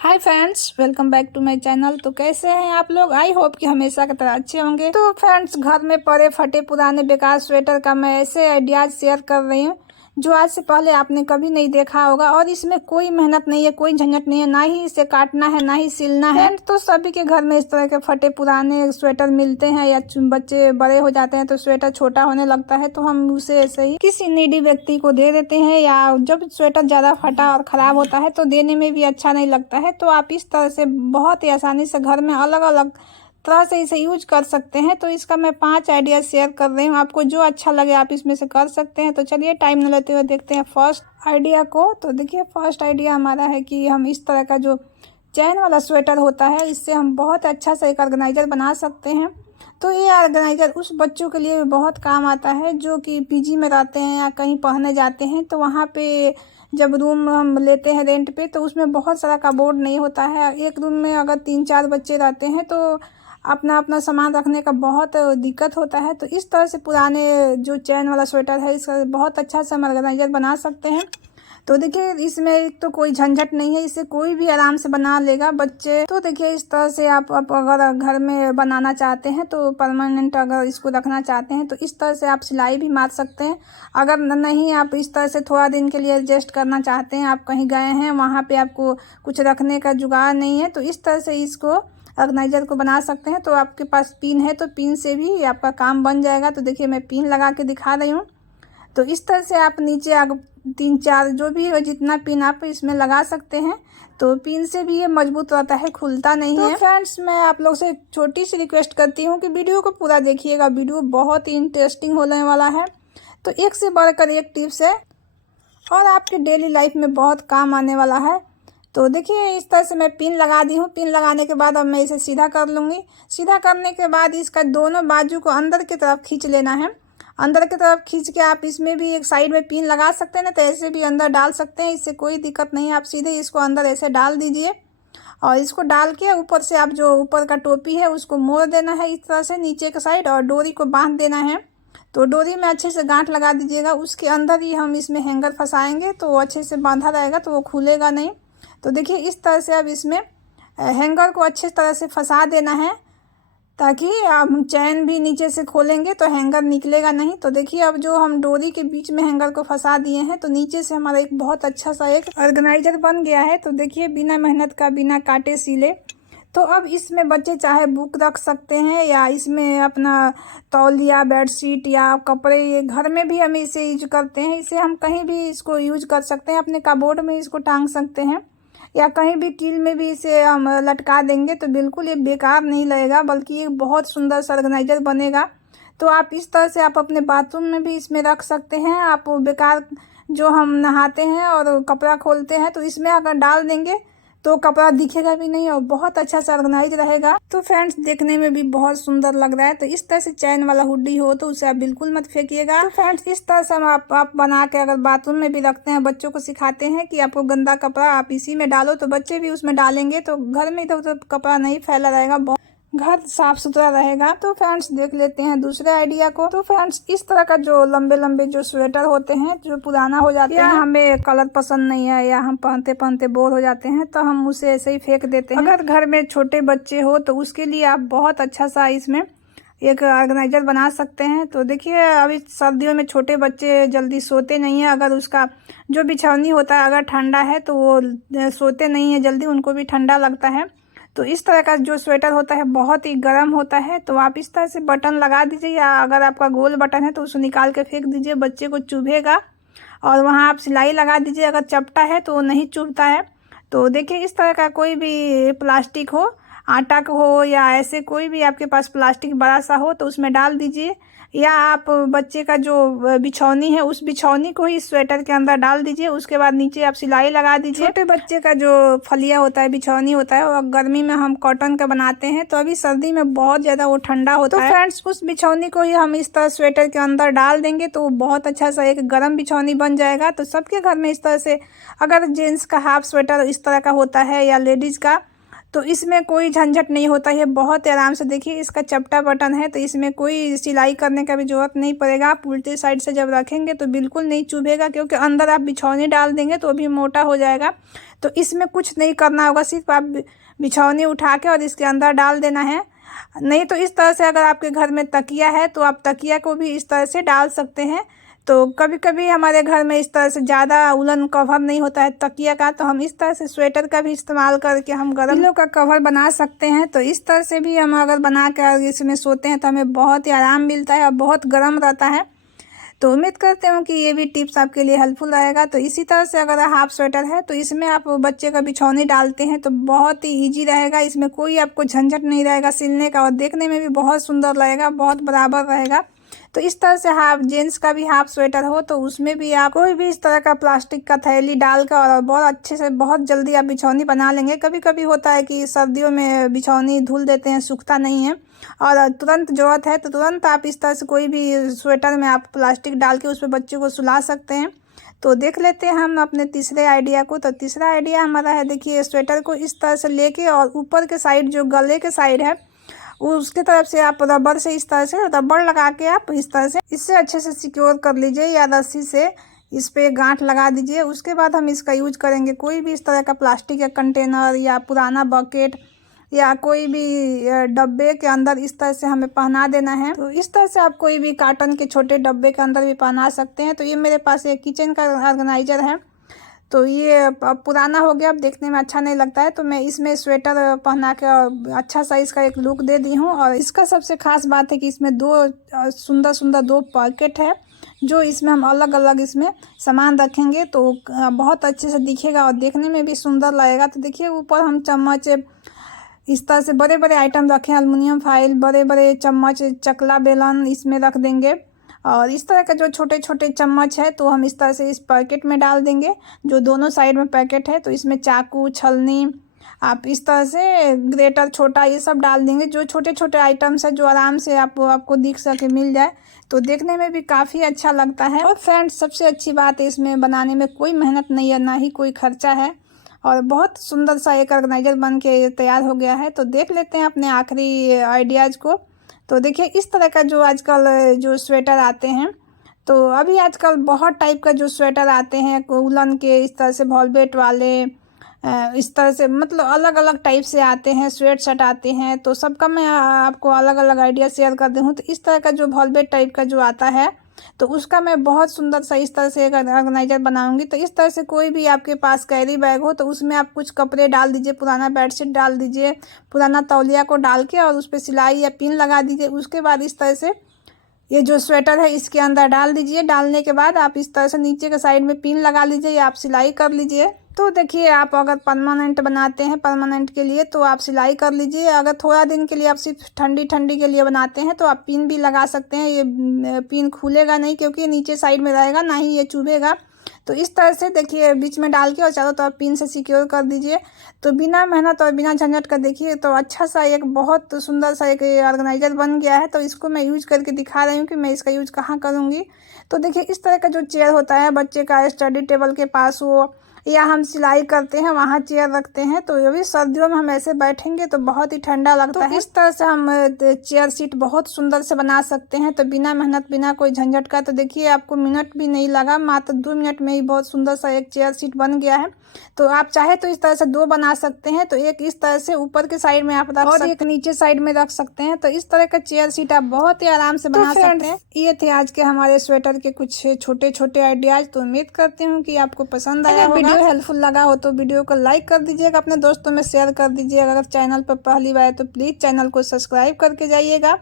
Hi friends, welcome back to my channel. तो कैसे हैं आप लोग? आई होप कि हमेशा की तरह अच्छे होंगे। तो फ्रेंड्स, घर में पड़े फटे पुराने बेकार स्वेटर का मैं ऐसे आइडियाज शेयर कर रही हूँ जो आज से पहले आपने कभी नहीं देखा होगा। और इसमें कोई मेहनत नहीं है, कोई झंझट नहीं है, ना ही इसे काटना है ना ही सिलना है। तो सभी के घर में इस तरह के फटे पुराने स्वेटर मिलते हैं, या बच्चे बड़े हो जाते हैं तो स्वेटर छोटा होने लगता है, तो हम उसे ऐसे ही किसी नीडी व्यक्ति को दे देते हैं। या जब स्वेटर ज़्यादा फटा और ख़राब होता है तो देने में भी अच्छा नहीं लगता है। तो आप इस तरह से बहुत ही आसानी से घर में अलग अलग तरह से इसे यूज कर सकते हैं। तो इसका मैं 5 आइडिया शेयर कर रही हूँ, आपको जो अच्छा लगे आप इसमें से कर सकते हैं। तो चलिए टाइम न लेते हुए देखते हैं फर्स्ट आइडिया को। तो देखिए, फर्स्ट आइडिया हमारा है कि हम इस तरह का जो चैन वाला स्वेटर होता है, इससे हम बहुत अच्छा सा एक ऑर्गेनाइजर बना सकते हैं। तो ये ऑर्गेनाइजर उस बच्चों के लिए भी बहुत काम आता है जो कि पीजी में रहते हैं या कहीं पढ़ने जाते हैं। तो वहाँ पे जब रूम हम लेते हैं रेंट पे, तो उसमें बहुत सारा कबोर्ड नहीं होता है। एक रूम में अगर 3-4 बच्चे रहते हैं तो अपना अपना सामान रखने का बहुत दिक्कत होता है। तो इस तरह से पुराने जो चैन वाला स्वेटर है, इसका बहुत अच्छा सा हम ऑर्गेनाइजर बना सकते हैं। तो देखिए, इसमें एक तो कोई झंझट नहीं है, इसे कोई भी आराम से बना लेगा बच्चे। तो देखिए, इस तरह से आप अगर घर में बनाना चाहते हैं तो परमानेंट अगर इसको रखना चाहते हैं तो इस तरह से आप सिलाई भी मार सकते हैं। अगर नहीं, आप इस तरह से थोड़ा दिन के लिए एडजस्ट करना चाहते हैं, आप कहीं गए हैं, वहाँ पे आपको कुछ रखने का जुगाड़ नहीं है, तो इस तरह से इसको ऑर्गेनाइजर को बना सकते हैं। तो आपके पास पिन है तो पिन से भी आपका काम बन जाएगा। तो देखिए, मैं पिन लगा के दिखा रही हूँ। तो इस तरह से आप नीचे 3-4 जो भी हो, जितना पिन आप इसमें लगा सकते हैं। तो पिन से भी ये मजबूत रहता है, खुलता नहीं है। तो फ्रेंड्स, मैं आप लोग से एक छोटी सी रिक्वेस्ट करती हूँ कि वीडियो को पूरा देखिएगा, वीडियो बहुत ही इंटरेस्टिंग होने वाला है। तो एक से बढ़कर एक टिप्स है और आपके डेली लाइफ में बहुत काम आने वाला है। तो देखिए, इस तरह से मैं पिन लगा दी हूँ। पिन लगाने के बाद अब मैं इसे सीधा कर लूँगी। सीधा करने के बाद इसका दोनों बाजू को अंदर की तरफ खींच लेना है। अंदर की तरफ खींच के आप इसमें भी एक साइड में पिन लगा सकते हैं ना, तो ऐसे भी अंदर डाल सकते हैं, इससे कोई दिक्कत नहीं है। आप सीधे इसको अंदर ऐसे डाल दीजिए और इसको डाल के ऊपर से आप जो ऊपर का टोपी है उसको मोड़ देना है इस तरह से नीचे के साइड, और डोरी को बांध देना है। तो डोरी में अच्छे से गांठ लगा दीजिएगा, उसके अंदर ही हम इसमें हैंगर फंसाएंगे तो वो अच्छे से बांधा रहेगा, तो वो खुलेगा नहीं। तो देखिए, इस तरह से अब इसमें हैंगर को अच्छे तरह से फंसा देना है, ताकि हम चैन भी नीचे से खोलेंगे तो हैंगर निकलेगा नहीं। तो देखिए, अब जो हम डोरी के बीच में हैंगर को फंसा दिए हैं, तो नीचे से हमारा एक बहुत अच्छा सा एक ऑर्गेनाइजर बन गया है। तो देखिए, बिना मेहनत का, बिना काटे सिले। तो अब इसमें बच्चे चाहे बुक रख सकते हैं, या इसमें अपना तौलिया, बेडशीट या कपड़े, ये घर में भी हम इसे यूज करते हैं। इसे हम कहीं भी इसको यूज कर सकते हैं, अपने कबोर्ड में इसको टांग सकते हैं, या कहीं भी कील में भी इसे हम लटका देंगे तो बिल्कुल ये बेकार नहीं लगेगा, बल्कि ये बहुत सुंदर सा ऑर्गेनाइजर बनेगा। तो आप इस तरह से आप अपने बाथरूम में भी इसमें रख सकते हैं। आप बेकार जो हम नहाते हैं और कपड़ा खोलते हैं, तो इसमें अगर डाल देंगे तो कपड़ा दिखेगा भी नहीं और बहुत अच्छा सा ऑर्गेनाइज रहेगा। तो फ्रेंड्स, देखने में भी बहुत सुंदर लग रहा है। तो इस तरह से चैन वाला हुडी हो तो उसे आप बिल्कुल मत फेंकिएगा। तो फ्रेंड्स, इस तरह से हम आप बना के अगर बाथरूम में भी रखते हैं, बच्चों को सिखाते हैं कि आपको गंदा कपड़ा आप इसी में डालो, तो बच्चे भी उसमें डालेंगे, तो घर में तो कपड़ा नहीं फैला रहेगा, घर साफ सुथरा रहेगा। तो फ्रेंड्स, देख लेते हैं दूसरे आइडिया को। तो फ्रेंड्स, इस तरह का जो लंबे लंबे जो स्वेटर होते हैं, जो पुराना हो जाते हैं, हमें कलर पसंद नहीं है या हम पहनते पहनते बोर हो जाते हैं, तो हम उसे ऐसे ही फेंक देते हैं। अगर घर में छोटे बच्चे हो तो उसके लिए आप बहुत अच्छा सा इसमें एक ऑर्गेनाइजर बना सकते हैं। तो देखिए, अभी सर्दियों में छोटे बच्चे जल्दी सोते नहीं है। अगर उसका जो बिछौनी होता है अगर ठंडा है तो वो सोते नहीं है जल्दी, उनको भी ठंडा लगता है। तो इस तरह का जो स्वेटर होता है बहुत ही गर्म होता है। तो आप इस तरह से बटन लगा दीजिए, या अगर आपका गोल बटन है तो उसको निकाल के फेंक दीजिए, बच्चे को चुभेगा। और वहाँ आप सिलाई लगा दीजिए, अगर चपटा है तो वो नहीं चुभता है। तो देखिए, इस तरह का कोई भी प्लास्टिक हो, आटा का हो, या ऐसे कोई भी आपके पास प्लास्टिक बड़ा सा हो तो उसमें डाल दीजिए, या आप बच्चे का जो बिछौनी है उस बिछौनी को ही स्वेटर के अंदर डाल दीजिए। उसके बाद नीचे आप सिलाई लगा दीजिए। छोटे बच्चे का जो फलिया होता है, बिछौनी होता है, और गर्मी में हम कॉटन का बनाते हैं, तो अभी सर्दी में बहुत ज़्यादा वो ठंडा होता है। तो फ्रेंड्स, उस बिछौनी को ही हम इस तरह स्वेटर के अंदर डाल देंगे तो बहुत अच्छा सा एक गर्म बिछौनी बन जाएगा। तो सबके घर में इस तरह से, अगर जेंट्स का हाफ स्वेटर इस तरह का होता है या लेडीज़ का, तो इसमें कोई झंझट नहीं होता है, बहुत ही आराम से। देखिए इसका चपटा बटन है, तो इसमें कोई सिलाई करने का भी ज़रूरत नहीं पड़ेगा। आप उल्टे साइड से जब रखेंगे तो बिल्कुल नहीं चुभेगा, क्योंकि अंदर आप बिछौनी डाल देंगे तो भी मोटा हो जाएगा। तो इसमें कुछ नहीं करना होगा, सिर्फ आप बिछौनी उठा के और इसके अंदर डाल देना है। नहीं तो इस तरह से अगर आपके घर में तकिया है तो आप तकिया को भी इस तरह से डाल सकते हैं। तो कभी कभी हमारे घर में इस तरह से ज़्यादा उलन कवर नहीं होता है तकिया का, तो हम इस तरह से स्वेटर का भी इस्तेमाल करके हम गर्म पिलो का कवर बना सकते हैं। तो इस तरह से भी हम अगर बना कर इसमें सोते हैं तो हमें बहुत ही आराम मिलता है और बहुत गर्म रहता है। तो उम्मीद करते हूँ कि ये भी टिप्स आपके लिए हेल्पफुल रहेगा। तो इसी तरह से अगर हाफ स्वेटर है तो इसमें आप बच्चे का बिछौनी डालते हैं तो बहुत ही ईजी रहेगा, इसमें कोई आपको झंझट नहीं रहेगा सिलने का, और देखने में भी बहुत सुंदर लगेगा, बहुत बराबर रहेगा। तो इस तरह से हाफ जेंट्स का भी हाफ स्वेटर हो तो उसमें भी आप कोई भी इस तरह का प्लास्टिक का थैली डालकर और बहुत अच्छे से बहुत जल्दी आप बिछौनी बना लेंगे। कभी कभी होता है कि सर्दियों में बिछौनी धुल देते हैं, सूखता नहीं है और तुरंत ज़रूरत है, तो तुरंत आप इस तरह से कोई भी स्वेटर में आप प्लास्टिक डाल के उस पर बच्चे को सुला सकते हैं। तो देख लेते हैं हम अपने तीसरे आइडिया को। तो तीसरा आइडिया हमारा है, देखिए स्वेटर को इस तरह से लेके और ऊपर के साइड जो गले के साइड है उसके तरफ से आप रबर से इस तरह से रबर लगा के आप इस तरह से इससे अच्छे से सिक्योर कर लीजिए, या रस्सी से इस पे गांठ लगा दीजिए। उसके बाद हम इसका यूज करेंगे, कोई भी इस तरह का प्लास्टिक या कंटेनर या पुराना बकेट या कोई भी डब्बे के अंदर इस तरह से हमें पहना देना है। तो इस तरह से आप कोई भी कार्टन के छोटे डब्बे के अंदर भी पहना सकते हैं। तो ये मेरे पास एक किचन का ऑर्गेनाइजर है, तो ये अब पुराना हो गया, अब देखने में अच्छा नहीं लगता है, तो मैं इसमें स्वेटर पहना के अच्छा सा इसका एक लुक दे दी हूँ। और इसका सबसे खास बात है कि इसमें दो सुंदर सुंदर दो पॉकेट है, जो इसमें हम अलग अलग इसमें सामान रखेंगे तो बहुत अच्छे से दिखेगा और देखने में भी सुंदर लगेगा। तो देखिए ऊपर हम चम्मच इस तरह से बड़े बड़े आइटम रखें, एल्युमिनियम फाइल, बड़े बड़े चम्मच, चकला बेलन इसमें रख देंगे। और इस तरह का जो छोटे छोटे चम्मच है तो हम इस तरह से इस पैकेट में डाल देंगे, जो दोनों साइड में पैकेट है। तो इसमें चाकू, छलनी, आप इस तरह से ग्रेटर छोटा ये सब डाल देंगे, जो छोटे छोटे आइटम्स है जो आराम से आपको दिख सके, मिल जाए, तो देखने में भी काफ़ी अच्छा लगता है। और फ्रेंड्स सबसे अच्छी बात है इसमें बनाने में कोई मेहनत नहीं है, ना ही कोई खर्चा है, और बहुत सुंदर सा एक ऑर्गेनाइजर बन के तैयार हो गया है। तो देख लेते हैं अपने आखिरी आइडियाज़ को। तो देखिए इस तरह का जो आजकल जो स्वेटर आते हैं, तो अभी आजकल बहुत टाइप का जो स्वेटर आते हैं उलन के, इस तरह से वॉलवेट वाले, इस तरह से मतलब अलग अलग टाइप से आते हैं, स्वेट शर्ट आते हैं। तो सबका मैं आपको अलग अलग आइडिया शेयर कर दी हूँ। तो इस तरह का जो वॉलवेट टाइप का जो आता है तो उसका मैं बहुत सुंदर सा इस तरह से एक ऑर्गेनाइजर बनाऊंगी। तो इस तरह से कोई भी आपके पास कैरी बैग हो तो उसमें आप कुछ कपड़े डाल दीजिए, पुराना बेडशीट डाल दीजिए, पुराना तौलिया को डाल के और उस पर सिलाई या पिन लगा दीजिए। उसके बाद इस तरह से ये जो स्वेटर है इसके अंदर डाल दीजिए। डालने के बाद आप इस तरह से नीचे के साइड में पिन लगा लीजिए या आप सिलाई कर लीजिए। तो देखिए आप अगर परमानेंट बनाते हैं, परमानेंट के लिए तो आप सिलाई कर लीजिए। अगर थोड़ा दिन के लिए आप सिर्फ ठंडी ठंडी के लिए बनाते हैं तो आप पिन भी लगा सकते हैं। ये पिन खुलेगा नहीं क्योंकि नीचे साइड में रहेगा, ना ही ये चुभेगा। तो इस तरह से देखिए बीच में डाल के और चारों तरफ पिन से सिक्योर कर दीजिए। तो बिना मेहनत और बिना झंझट का देखिए तो अच्छा सा एक बहुत सुंदर सा एक ऑर्गेनाइजर बन गया है। तो इसको मैं यूज करके दिखा रही हूँ कि मैं इसका यूज कहाँ करूँगी। तो देखिए इस तरह का जो चेयर होता है बच्चे का स्टडी टेबल के पास हो, या हम सिलाई करते हैं वहाँ चेयर रखते हैं, तो ये भी सर्दियों में हम ऐसे बैठेंगे तो बहुत ही ठंडा लगता है। इस तरह से हम चेयर सीट बहुत सुंदर से बना सकते हैं, तो बिना मेहनत बिना कोई झंझट का। तो देखिए आपको मिनट भी नहीं लगा, मात्र 2 मिनट में ही बहुत सुंदर सा एक चेयर सीट बन गया है। तो आप चाहे तो इस तरह से 2 बना सकते हैं। तो एक इस तरह से ऊपर के साइड में आप रख सकते हैं, एक नीचे साइड में रख सकते हैं। तो इस तरह का चेयर सीट आप बहुत ही आराम से बना सकते हैं। ये थे आज के हमारे स्वेटर के कुछ छोटे छोटे आइडियाज। तो उम्मीद करती हूँ कि आपको पसंद आया होगा। वीडियो हेल्पफुल लगा हो तो वीडियो को लाइक कर दीजिएगा, अपने दोस्तों में शेयर कर दीजिएगा। अगर चैनल पर पहली बार है तो प्लीज चैनल को सब्सक्राइब करके जाइएगा।